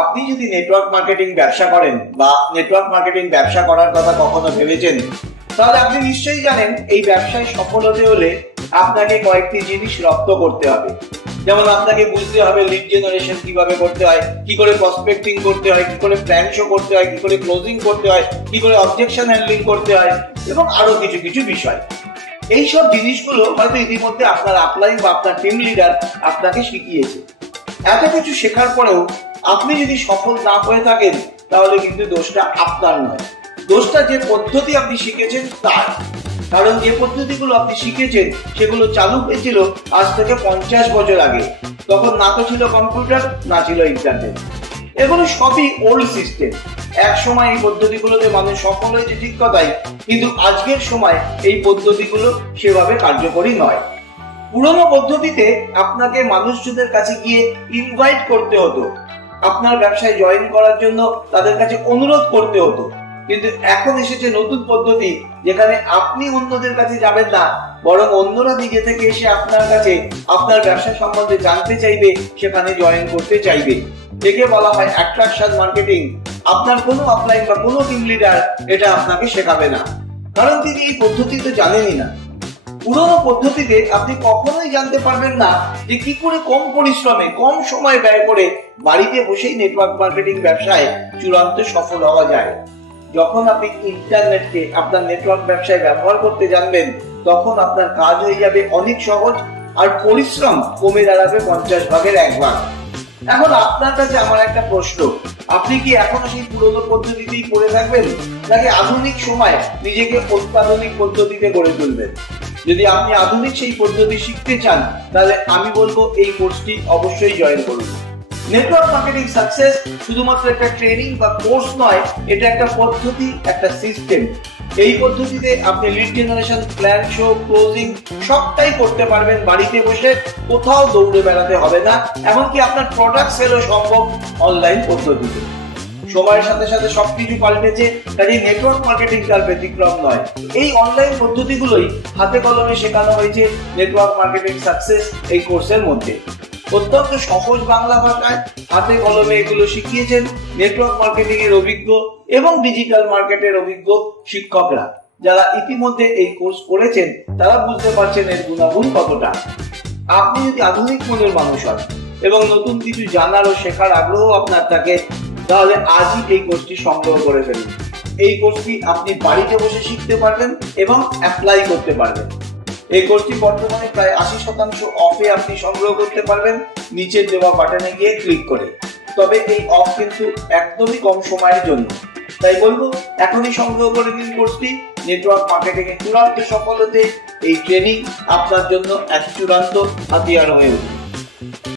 আপনি যদি network marketing ব্যবসা করেন বা নেটওয়ার্ক মার্কেটিং ব্যবসা করার কথা কখনো ভেবেছেন, তাহলে আপনি নিশ্চয়ই জানেন এই ব্যবসায় সফল হতে হলে আপনাকে কয়েকটি জিনিস রপ্ত করতে হবে। যেমন আপনাকে বুঝতে হবে লিড জেনারেশন কিভাবে করতে হয়, কি করে প্রসপেক্টিং করতে হয়, কি করে প্ল্যান শো করতে হয়, কি করে ক্লোজিং করতে হয়, কি করে অবজেকশন হ্যান্ডলিং করতে হয় এবং আরো কিছু কিছু বিষয়। এই সব জিনিসগুলো হয়তো ইতিমধ্যে আপনার আপলাইন বা আপনার টিম লিডার আপনাকে শিখিয়েছে। এত কিছু শেখার পরেও আপনি যদি সফল না হয়ে থাকেন, তাহলে কিন্তু দোষটা আপনার নয়, দোষটা যে পদ্ধতি আপনি শিখেছেন তার। কারণ যে পদ্ধতিগুলো আপনি শিখেছেন সেগুলো চালু হয়েছিল আজ থেকে 50 বছর আগে। তখন না তো ছিল কম্পিউটার, না ছিল ইন্টারনেট, এগুলো সবই ওল্ড সিস্টেম। এক সময় এই পদ্ধতিগুলোতে মানুষ সফল হয়েছে ঠিক কথাই, কিন্তু আজকের সময় এই পদ্ধতিগুলো সেভাবে কার্যকরী নয়। পুরোনো পদ্ধতিতে আপনাকে মানুষজনের কাছে গিয়ে ইনভাইট করতে হতো, আপনার ব্যবসায় জয়েন করার জন্য তাদের কাছে অনুরোধ করতে হতো। কিন্তু এখন এসেছে নতুন পদ্ধতি, যেখানে আপনি অন্যদের কাছে যাবেন না, বরং অন্যরা নিজে থেকে এসে আপনার কাছে আপনার ব্যবসা সম্বন্ধে জানতে চাইবে, সেখানে জয়েন করতে চাইবে। একে বলা হয় অ্যাট্রাকশন মার্কেটিং। আপনার কোনো আপলাইন বা কোনো টিম লিডার এটা আপনাকে শেখাবে না, কারণ তিনি এই পদ্ধতি তো জানেনই না। পুরোনো পদ্ধতিতে আপনি কখনোই জানতে পারবেন না যে কি করে কম পরিশ্রমে কম সময় ব্যয় করে বাড়িতে বসেই নেটওয়ার্ক মার্কেটিং ব্যবসায় চূড়ান্ত সফল হওয়া যায়। যখন আপনি ইন্টারনেটকে আপনার নেটওয়ার্ক ব্যবসায় ব্যবহার করতে জানবেন, তখন আপনার কাজ হয়ে যাবে অনেক সহজ, আর পরিশ্রম কমে দাঁড়াবে 50 ভাগের 1 ভাগ। এখন আপনার কাছে আমার একটা প্রশ্ন, আপনি কি এখনো সেই পুরোনো পদ্ধতিতেই পড়ে থাকবেন, নাকি আধুনিক সময় নিজেকে অত্যাধুনিক পদ্ধতিতে গড়ে তুলবেন? যদি আপনি আধুনিক সেই পদ্ধতি শিখতে চান, তাহলে আমি বলবো এই কোর্সটি অবশ্যই জয়েন করুন। নেটওয়ার্ক মার্কেটিং সাকসেস শুধুমাত্র একটা ট্রেনিং বা কোর্স নয়, এটা একটা পদ্ধতি, একটা সিস্টেম। এই পদ্ধতিতে আপনি lead generation, plan show, closing সবটাই করতে পারবেন বাড়িতে বসে, কোথাও দৌড়ে বেড়াতে হবে না। এমনকি আপনার প্রোডাক্ট সেলও সম্ভব অনলাইন পদ্ধতিতে। সময়ের সাথে সাথে সবকিছু পাল্টেছে, কাজে নেটওয়ার্ক মার্কেটিং তার ব্যতিক্রম নয়। এই অনলাইন পদ্ধতিগুলোই হাতে কলমে শেখানো হয়েছে নেটওয়ার্ক মার্কেটিং সাকসেস এই কোর্সের মধ্যে। অত্যন্ত সহজ বাংলা ভাষায় হাতে কলমে এগুলো শিখিয়েছেন নেটওয়ার্ক মার্কেটিং এর অভিজ্ঞ এবং ডিজিটাল মার্কেটের অভিজ্ঞ শিক্ষকরা। যারা ইতিমধ্যে এই কোর্স করেছেন তারা বুঝতে পারছেন এর গুণাগুণ কতটা। আপনি যদি আধুনিক মনের মানুষ হন এবং নতুন কিছু জানার ও শেখার আগ্রহ আপনার থাকে, তাহলে আজই এই কোর্সটি সংগ্রহ করে ফেলুন। এই কোর্সটি আপনি বাড়িতে বসে শিখতে পারবেন এবং অ্যাপ্লাই করতে পারবেন। এই কোর্সটি বর্তমানে প্রায় 80% অফে আপনি সংগ্রহ করতে পারবেন নিচের দেওয়া বাটনে গিয়ে ক্লিক করে। তবে এই অফ কিন্তু একদমই কম সময়ের জন্য, তাই বলবো এখনই সংগ্রহ করে নিন কোর্সটি। নেটওয়ার্ক মার্কেটিং এ চূড়ান্ত সফল হতে এই ট্রেনিং আপনার জন্য এক চূড়ান্ত হাতিয়ার হয়ে উঠবে।